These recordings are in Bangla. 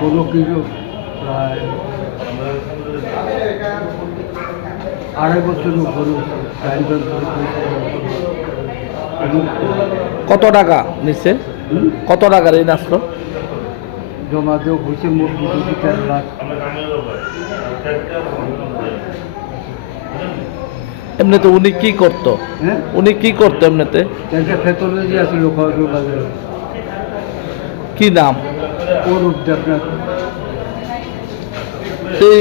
কোনো কিছু প্রায় আড়াই বছর কত টাকা নিচ্ছে? কত টাকার এই নাচল জমা দেওয়া হয়েছে চার লাখ। এমনিতে উনি কি করতো? হ্যাঁ? উনি কি করতো এমনিতে? যে আছে লোকাল বাজারে কি উদ্যাপনা সেই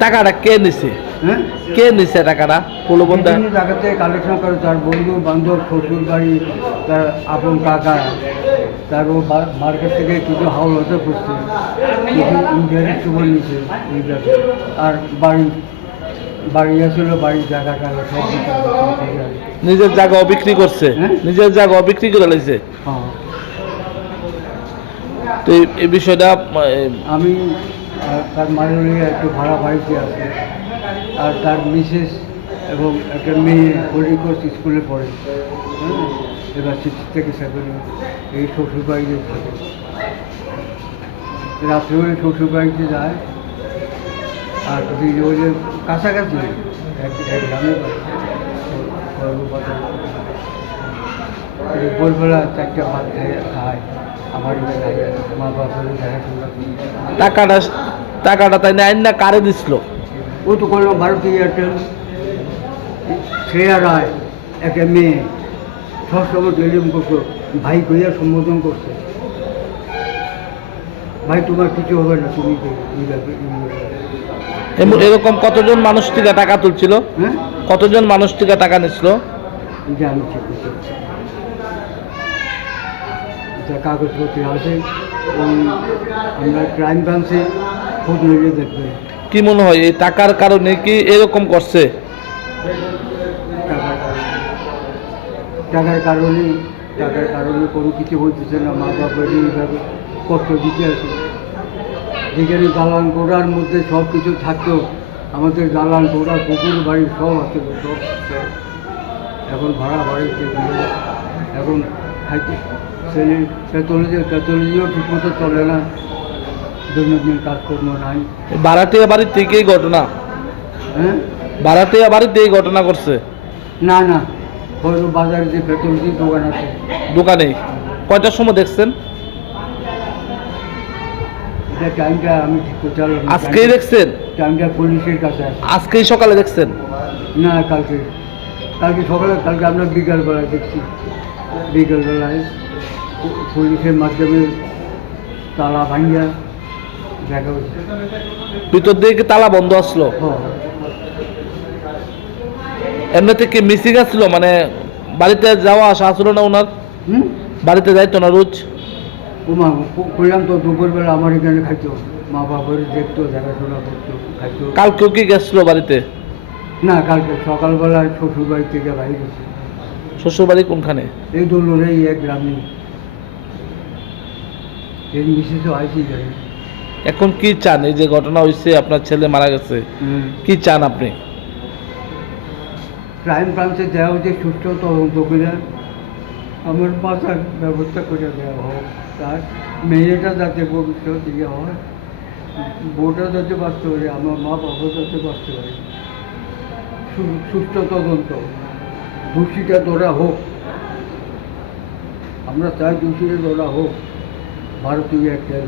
টাকাটা কে নিছে? হ্যাঁ? কে নিছে টাকাটা? বিভিন্ন জায়গা কালেকশন করে তার বন্ধু বান্ধব শ্বশুর বাড়ি তার আপন কাকা তার ও মার্কেট থেকে কিছু হাওল হতে করছে কিছু ইন্ডিয়ানের চুবল নিছে আর বাড়ি বাড়ি আসছিল বাড়ির জায়গাটা সব নিজের জায়গা বিক্রি করছে। হ্যাঁ? নিজের জায়গা বিক্রি করে লাইছে হ্যাঁ। তো এই- বিষয়টা আমি তার মায়ের একটু ভাড়া বাড়িতে আছে। আর তার মিসেস এবং একটা মেয়ে হরিকোষ স্কুলে পড়ে। হ্যাঁ? এবার সিক্স থেকে সেভেন এই শ্বশুর বাড়িতে থাকে। রাত্রে হলে শ্বশুর বাড়িতে যায়। আর দিদি ওই যে কাছাকাছি, এক এক গ্রামে ভোরবেলা চারটা ভাত খায়। টাকাটা টাকাটা তাই না না কারে দিছিল? ও তো করলাম ভারতী এয়ারটেল শ্রেয়া রায় একটা মেয়ে সবসময় টেলিফোন করতো ভাই কইয়া সম্বোধন করছে। ভাই তোমার কিছু হবে না তুমি এরকম কতজন মানুষ থেকে টাকা তুলছিল? হ্যাঁ? কতজন মানুষ থেকে টাকা নিছিল? এটা কাগজপত্র আছে ওই আমরা ক্রাইম ব্রাঞ্চে খোঁজ নিলে দেখবে কি মনে হয় এই টাকার কারণে কি এরকম করছে? টাকার কারণে। টাকার কারণে কোনো কিছু হইতেছে না মা বাবার এইভাবে কষ্ট দিতে আছে। যেখানে দালান গোড়ার মধ্যে সব কিছু থাকতো আমাদের দালান গোড়া পুকুর বাড়ি সব আছে সব। এখন ভাড়া বাড়িতে এখন খাইতে ছেলে প্যাথোলজি প্যাথোলজিও ঠিকমতো চলে না। দৈনন্দিন কাজকর্ম নাই। বারাটিয়া বাড়ির থেকেই ঘটনা? হ্যাঁ? বারাটিয়া বাড়িতে এই ঘটনা করছে না না। হয়তো বাজারে যে প্যাথোলজির দোকান আছে। দোকানে? কয়টার সময় দেখছেন? এটা টাইমটা আমি ঠিক করতে পারলাম না। আজকেই দেখছেন? টাইমটা পুলিশের কাছে আছে। আজকেই সকালে দেখছেন? না কালকে। কালকে সকালে কালকে আমরা বিকালবেলায় দেখছি। বিকালবেলায় পুলিশের মাধ্যমে তালা ভাঙ্গা দেখা হচ্ছে ভিতর দিয়ে কি তালা বন্ধ আসলো? এমনিতে কি মিসিং আসলো? মানে বাড়িতে যাওয়া আসা আসলো না ওনার? হুম? বাড়িতে যাইতো না রোজ? ওমা ক- কইলাম তো দুপুরবেলা আমার এখানে খাইতো। মা বাবার দেখতো দেখাশোনা করতো খাইতো। কালকেও কি গেছিল বাড়িতে? না কালকে সকালবেলা শ্বশুর বাড়ি থেকে বাইরে গেছে। শ্বশুর বাড়ি কোনখানে? এই দোলের এই এক গ্রামে। আইসি জানি এখন কি চান? এই যে ঘটনা হয়েছে আপনার ছেলে মারা গেছে। কি চান আপনি? ক্রাইম ব্রাঞ্চে দেওয়া হচ্ছে সুষ্ঠু তদন্ত করে। আমার বাঁচার ব্যবস্থা করে দেওয়া হোক। তার মেয়েটা যাতে ভবিষ্যৎ ইয়ে হয় বউটা যাতে বাঁচতে পারে আমার মা বাবা যাতে বাঁচতে পারে। সুস্থ তদন্ত। দোষীটা ধরা হোক আমরা চাই দোষীটা ধরা হোক ভারতীয় একটা